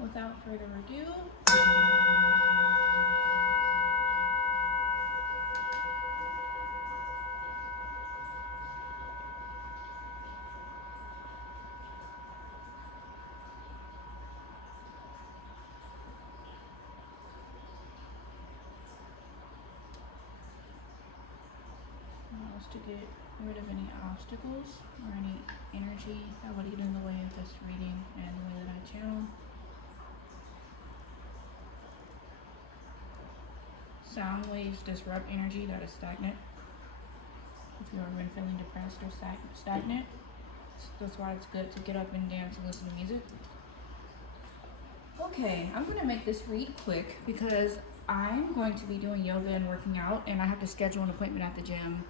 without further ado, allows to get rid of any obstacles or any energy that would get in the way of this reading and the way that I channel. Sound waves disrupt energy that is stagnant. If you've ever been feeling depressed or stagnant, that's why it's good to get up and dance and listen to music. Okay, I'm gonna make this read quick because I'm going to be doing yoga and working out, and I have to schedule an appointment at the gym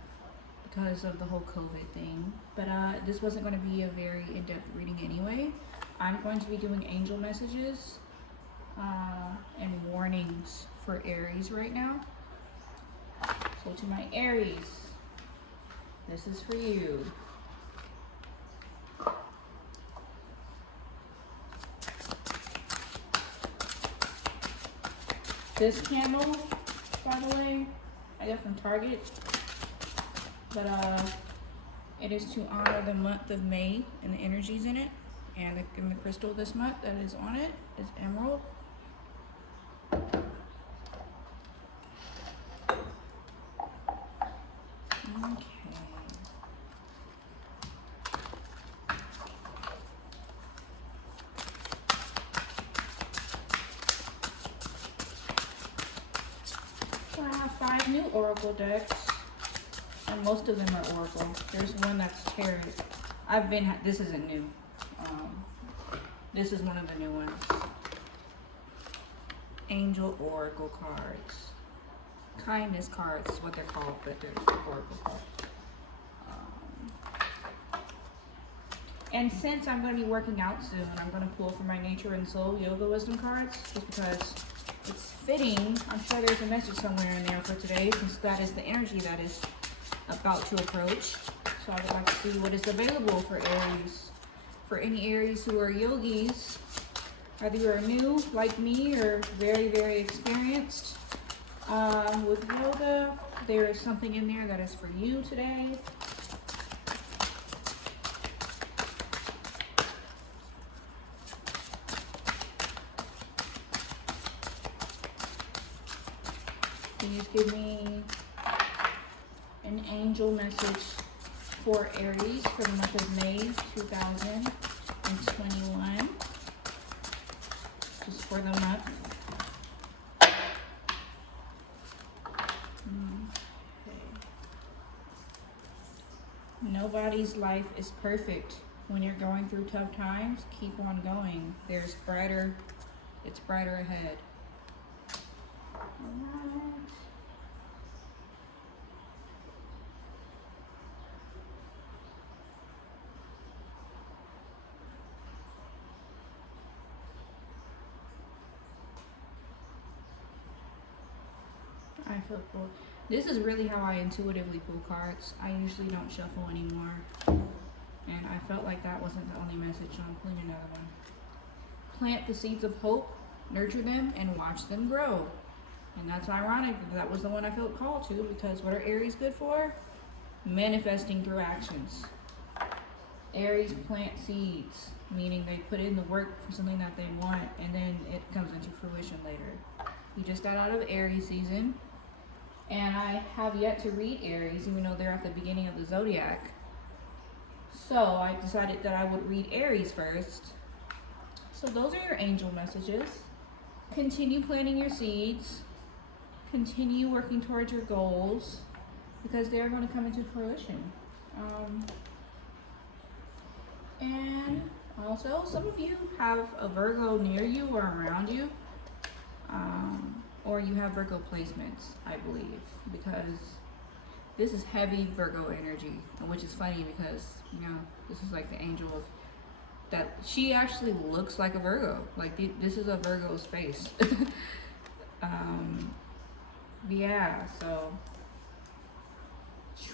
because of the whole COVID thing. But this wasn't going to be a very in-depth reading anyway. I'm going to be doing angel messages and warnings for Aries right now. So to my Aries, this is for you. This candle, by the way, I got from Target, but it is to honor the month of May and the energies in it, and the crystal this month that is on it is emerald. Okay. So I have 5 new oracle decks, and most of them are oracle. There's one that's tarot. This isn't new. This is one of the new ones. Angel oracle cards. Kindness cards is what they're called, but they're oracle cards. And since I'm going to be working out soon, I'm going to pull from my Nature and Soul Yoga Wisdom cards, just because it's fitting. I'm sure there's a message somewhere in there for today, since that is the energy that is about to approach. So I would like to see what is available for Aries. For any Aries who are yogis, either you are new like me or very, very experienced with yoga, there is something in there that is for you today. Please give me an angel message for Aries for the month of May 2021. Just for the month. Okay. Nobody's life is perfect. When you're going through tough times, keep on going. It's brighter ahead. Alright. I feel cool. This is really how I intuitively pull cards. I usually don't shuffle anymore. And I felt like that wasn't the only message, so I'm pulling another one. Plant the seeds of hope, nurture them, and watch them grow. And that's ironic because that was the one I felt called to, because what are Aries good for? Manifesting through actions. Aries plant seeds, meaning they put in the work for something that they want, and then it comes into fruition later. We just got out of Aries season, and I have yet to read Aries, even though they're at the beginning of the zodiac. So I decided that I would read Aries first. So those are your angel messages. Continue planting your seeds. Continue working towards your goals, because they're going to come into fruition. And also, some of you have a Virgo near you or around you. Or you have Virgo placements, I believe, because this is heavy Virgo energy, which is funny because, this is like the angel of that. She actually looks like a Virgo. Like this is a Virgo's face. Yeah, so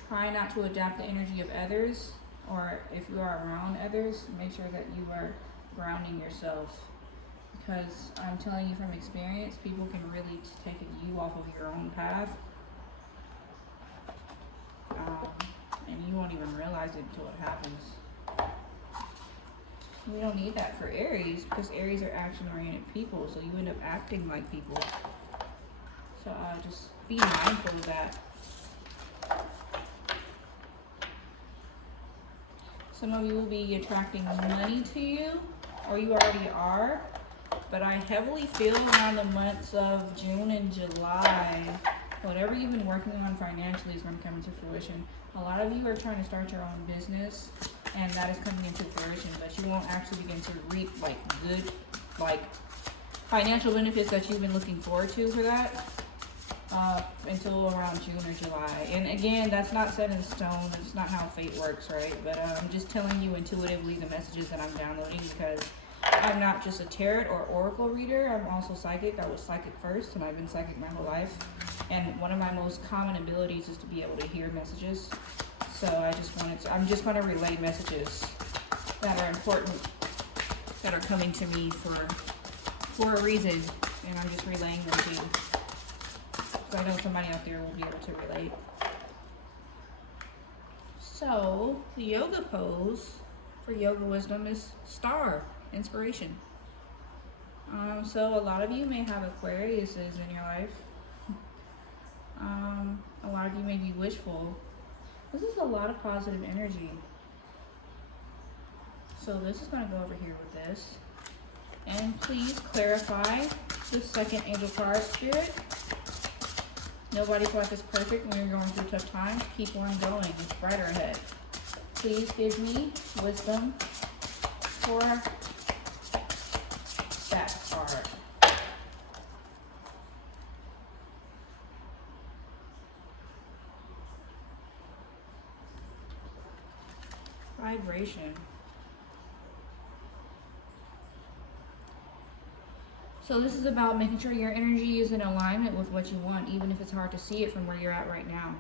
try not to adapt the energy of others, or if you are around others, make sure that you are grounding yourself because I'm telling you from experience, people can really take you off of your own path, and you won't even realize it until it happens. We don't need that for Aries, because Aries are action-oriented people, so you end up acting like people. So just be mindful of that. Some of you will be attracting money to you, or you already are, but I heavily feel around the months of June and July, whatever you've been working on financially is going to come into fruition. A lot of you are trying to start your own business, and that is coming into fruition, but you won't actually begin to reap like good, like financial benefits that you've been looking forward to for that until around June or July. And again, that's not set in stone. It's not how fate works, right? But I'm just telling you intuitively the messages that I'm downloading, because I'm not just a tarot or oracle reader. I'm also psychic. I was psychic first, and I've been psychic my whole life. And one of my most common abilities is to be able to hear messages. So I'm just going to relay messages that are important, that are coming to me for a reason, and I'm just relaying them to you. So I know somebody out there will be able to relate. So the yoga pose for yoga wisdom is star, inspiration. So a lot of you may have Aquariuses in your life. A lot of you may be wishful. This is a lot of positive energy. So this is going to go over here with this. And please clarify the second angel card, Spirit. Nobody's life is perfect when you're going through tough times. Keep on going. It's brighter ahead. Please give me wisdom for that card. Vibration. So this is about making sure your energy is in alignment with what you want, even if it's hard to see it from where you're at right now.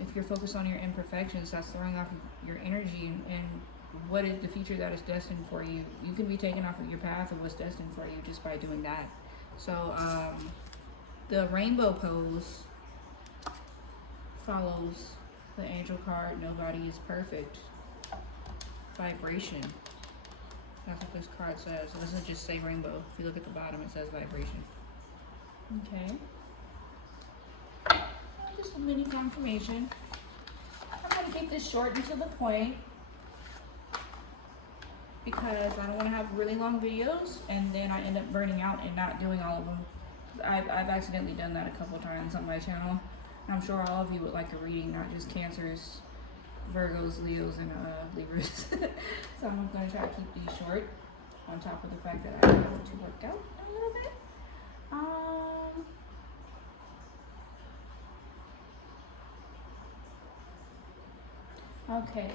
If you're focused on your imperfections, that's throwing off your energy and what is the future that is destined for you. You can be taken off of your path of what's destined for you just by doing that. So the rainbow pose follows the angel card, nobody is perfect. Vibration. That's what this card says. It doesn't just say rainbow. If you look at the bottom, it says vibration. Okay. Just a mini confirmation. I'm going to keep this short and to the point, because I don't want to have really long videos and then I end up burning out and not doing all of them. I've accidentally done that a couple times on my channel. I'm sure all of you would like a reading, not just Cancers, Virgos, Leos, and Libras. So I'm going to try to keep these short, on top of the fact that I have to work out a little bit. Okay,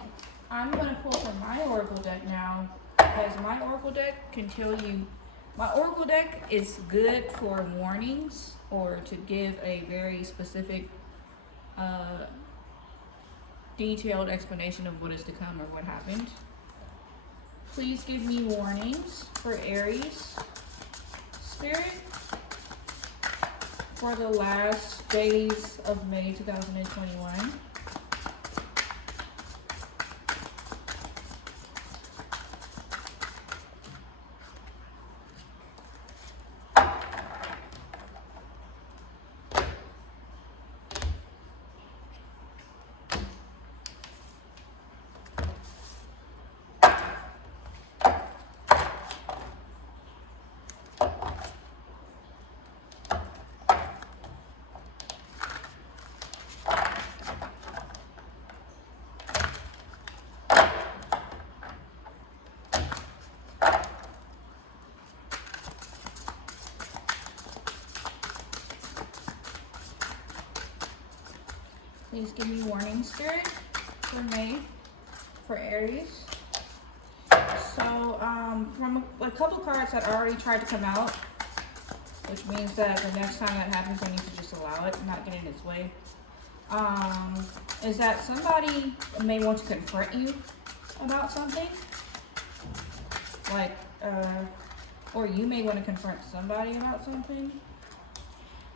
I'm going to pull from my oracle deck now, because my oracle deck can tell you, my oracle deck is good for warnings or to give a very specific detailed explanation of what is to come or what happened. Please give me warnings for Aries, Spirit, for the last days of May 2021. Please give me warning, Spirit, for May, for Aries. So, from a couple cards that already tried to come out, which means that the next time that happens, I need to just allow it, not get in its way, is that somebody may want to confront you about something. Like, or you may want to confront somebody about something.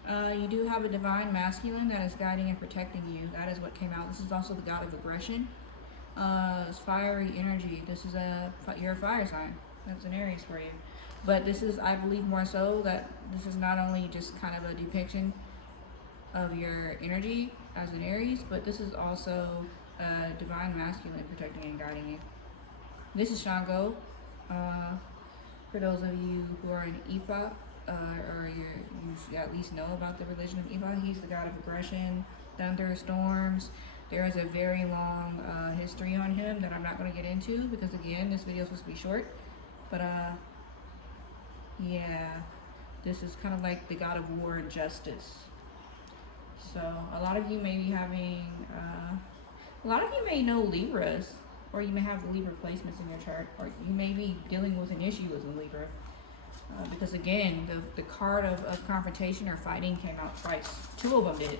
You do have a divine masculine that is guiding and protecting you. That is what came out. This is also the god of aggression. It's fiery energy. This is you're a fire sign. That's an Aries for you. But this is, I believe more so that this is not only just kind of a depiction of your energy as an Aries, but this is also a divine masculine protecting and guiding you. This is Shango. For those of you who are in Ifa, or you at least know about the religion of Ifa, he's the god of aggression, thunderstorms. There is a very long history on him that I'm not going to get into because, again, this video is supposed to be short. But yeah, this is kind of like the god of war and justice. So a lot of you may be having, a lot of you may know Libras, or you may have Libra placements in your chart, or you may be dealing with an issue with a Libra. Because again, the card of confrontation or fighting came out twice. 2 of them did.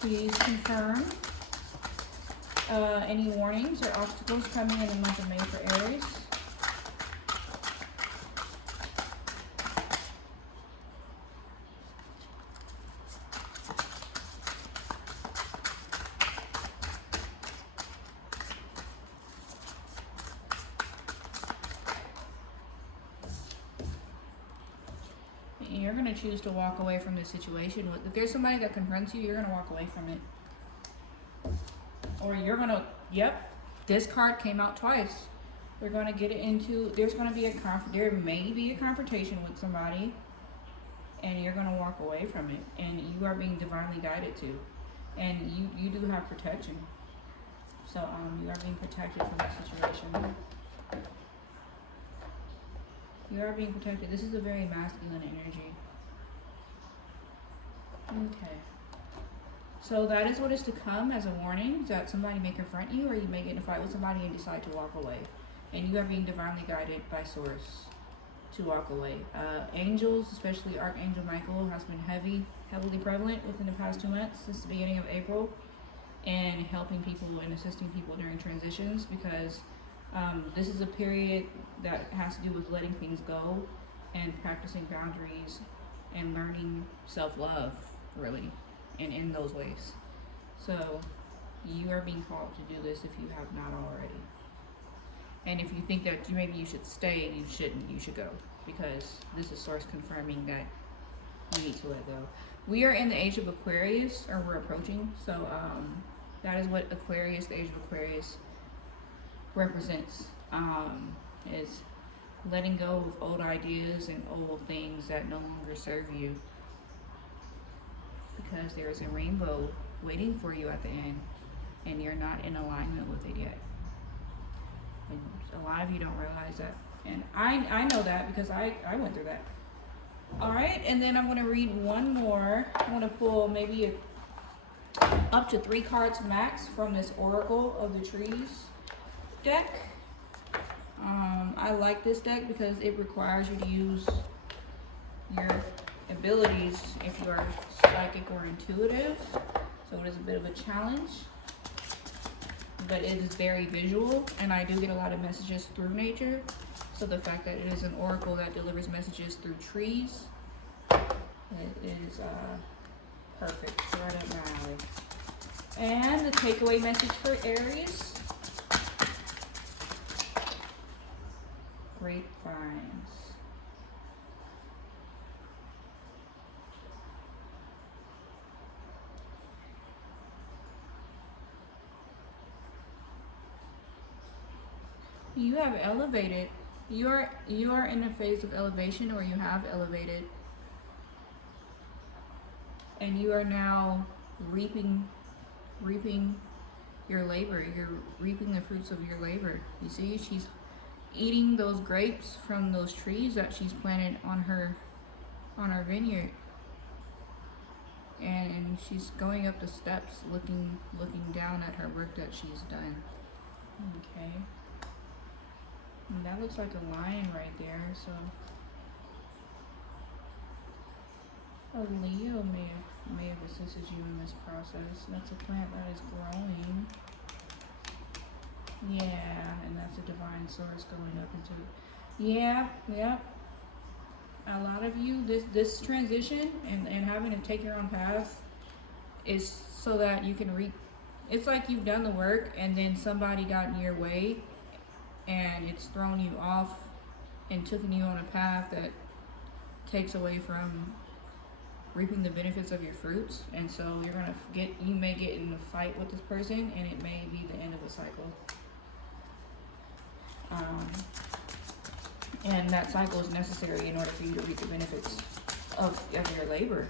Please confirm any warnings or obstacles coming in the month of May for Aries. You're going to choose to walk away from this situation. If there's somebody that confronts you, you're going to walk away from it. Or you're going to, yep, this card came out twice. We're going to get it into, there's going to be there may be a confrontation with somebody, and you're going to walk away from it. And you are being divinely guided to. And you do have protection. So you are being protected from that situation. You are being protected. This is a very masculine energy. Okay. So that is what is to come as a warning, that somebody may confront you, or you may get in a fight with somebody and decide to walk away. And you are being divinely guided by Source to walk away. Angels, especially Archangel Michael, has been heavily prevalent within the past 2 months, since the beginning of April, and helping people and assisting people during transitions, because this is a period that has to do with letting things go and practicing boundaries and learning self-love, really, and in those ways. So you are being called to do this if you have not already. And if you think that maybe you should stay, you shouldn't. You should go, because this is Source confirming that you need to let go. We are in the age of Aquarius, or we're approaching. So that is what Aquarius, the age of Aquarius, represents, is letting go of old ideas and old things that no longer serve you, because there is a rainbow waiting for you at the end, and you're not in alignment with it yet. And a lot of you don't realize that, and I know that because I went through that. All right, and then I'm going to read one more. I'm going to pull maybe up to 3 cards max from this Oracle of the Trees deck. I like this deck because it requires you to use your abilities if you are psychic or intuitive, so it is a bit of a challenge, but it is very visual, and I do get a lot of messages through nature, so the fact that it is an oracle that delivers messages through trees, it is perfect, right up my alley. And the takeaway message for Aries: grapevines. You have elevated. You are in a phase of elevation, or you have elevated, and you are now reaping your labor. You're reaping the fruits of your labor. You see, she's eating those grapes from those trees that she's planted on her vineyard, and she's going up the steps looking down at her work that she's done. Okay, and that looks like a lion right there, so a Leo may have assisted you in this process. That's a plant that is growing. Yeah, and that's a divine source going up into. Yeah, yeah. A lot of you, this transition and having to take your own path is so that you can reap. It's like you've done the work and then somebody got in your way and it's thrown you off and taken you on a path that takes away from reaping the benefits of your fruits. And so you may get in a fight with this person and it may be the end of the cycle. Um, and that cycle is necessary in order for you to reap the benefits of your labor.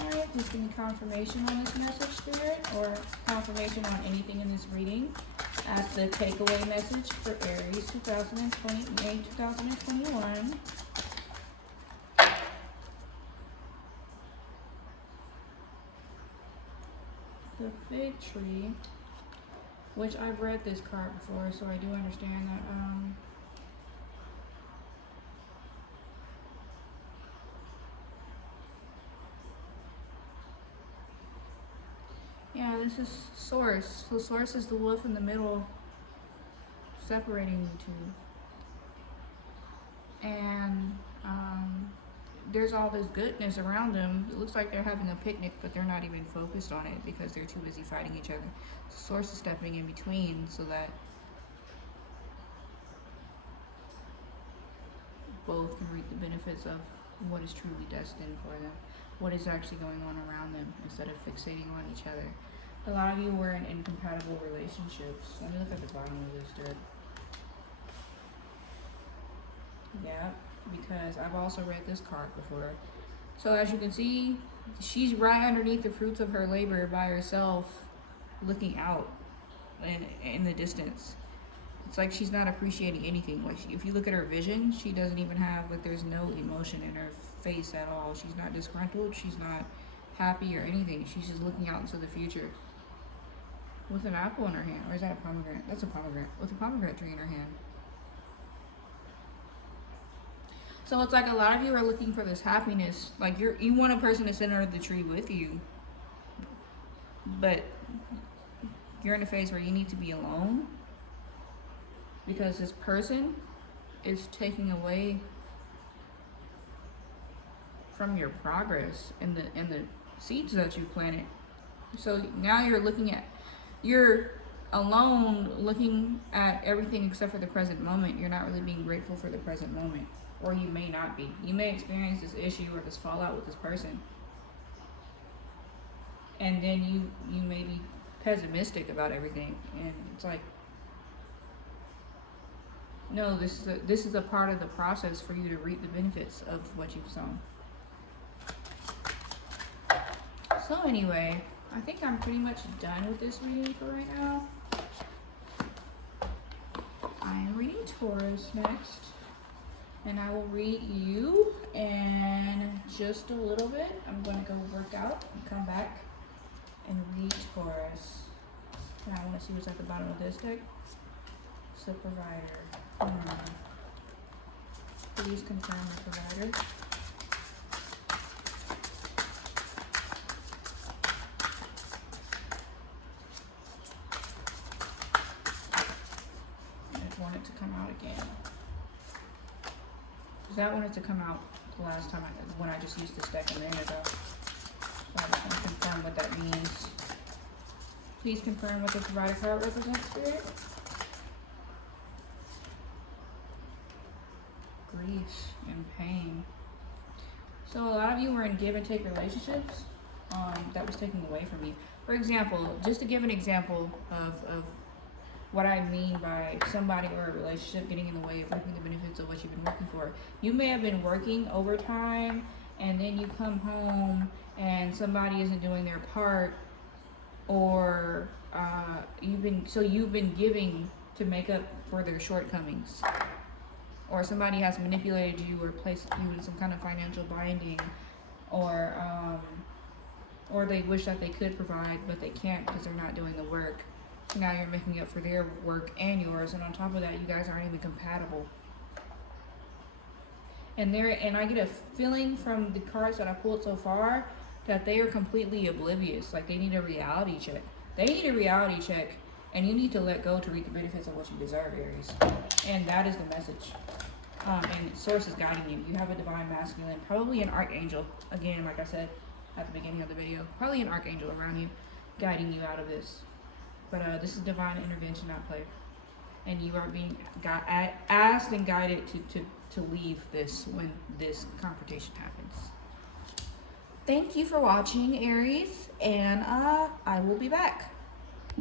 Alright, please give me confirmation on this message, Spirit, or confirmation on anything in this reading as the takeaway message for Aries 2020, May 2021. The fig tree, which I've read this card before, so I do understand that. Yeah, this is Source. So Source is the wolf in the middle, separating you two. And there's all this goodness around them. It looks like they're having a picnic, but they're not even focused on it because they're too busy fighting each other. The Source is stepping in between so that both can reap the benefits of what is truly destined for them, what is actually going on around them, instead of fixating on each other. A lot of you were in incompatible relationships. Let me look at the bottom of this, dude. Yeah, because I've also read this card before. So as you can see, she's right underneath the fruits of her labor by herself, looking out in the distance. It's like she's not appreciating anything. Like if you look at her vision, she doesn't even have, like, there's no emotion in her face at all. She's not disgruntled. She's not happy or anything. She's just looking out into the future with an apple in her hand. Or is that a pomegranate? That's a pomegranate. With a pomegranate tree in her hand. So it's like a lot of you are looking for this happiness. Like you want a person to sit under the tree with you, but you're in a phase where you need to be alone because this person is taking away from your progress and the seeds that you planted. So now you're alone looking at everything except for the present moment. You're not really being grateful for the present moment. Or you may not be. You may experience this issue or this fallout with this person. And then you may be pessimistic about everything. And it's like, no, this is a part of the process for you to reap the benefits of what you've sown. So anyway, I think I'm pretty much done with this reading for right now. I am reading Taurus next. And I will read you in just a little bit. I'm going to go work out and come back and read Taurus. And I want to see what's at the bottom of this deck. It's the provider. Please confirm the provider. I just want it to come out again. That wanted to come out the last time when I just used this deck a minute ago. So I just want to confirm what that means. Please confirm what the provider card represents, Spirit. Grief and pain. So a lot of you were in give and take relationships that was taken away from you. For example, just to give an example of what I mean by somebody or a relationship getting in the way of reaping the benefits of what you've been working for. You may have been working overtime and then you come home and somebody isn't doing their part, or you've been giving to make up for their shortcomings, or somebody has manipulated you or placed you in some kind of financial binding, or they wish that they could provide but they can't because they're not doing the work. Now you're making up for their work and yours, and on top of that, you guys aren't even compatible. And I get a feeling from the cards that I pulled so far that they are completely oblivious. Like they need a reality check. They need a reality check And you need to let go to reap the benefits of what you deserve, Aries. And that is the message. And Source is guiding you. You have a divine masculine, probably an archangel. Again, like I said at the beginning of the video, probably an archangel around you, guiding you out of this. But this is divine intervention, not play. And you are being asked and guided to leave this when this confrontation happens. Thank you for watching, Aries, and I will be back.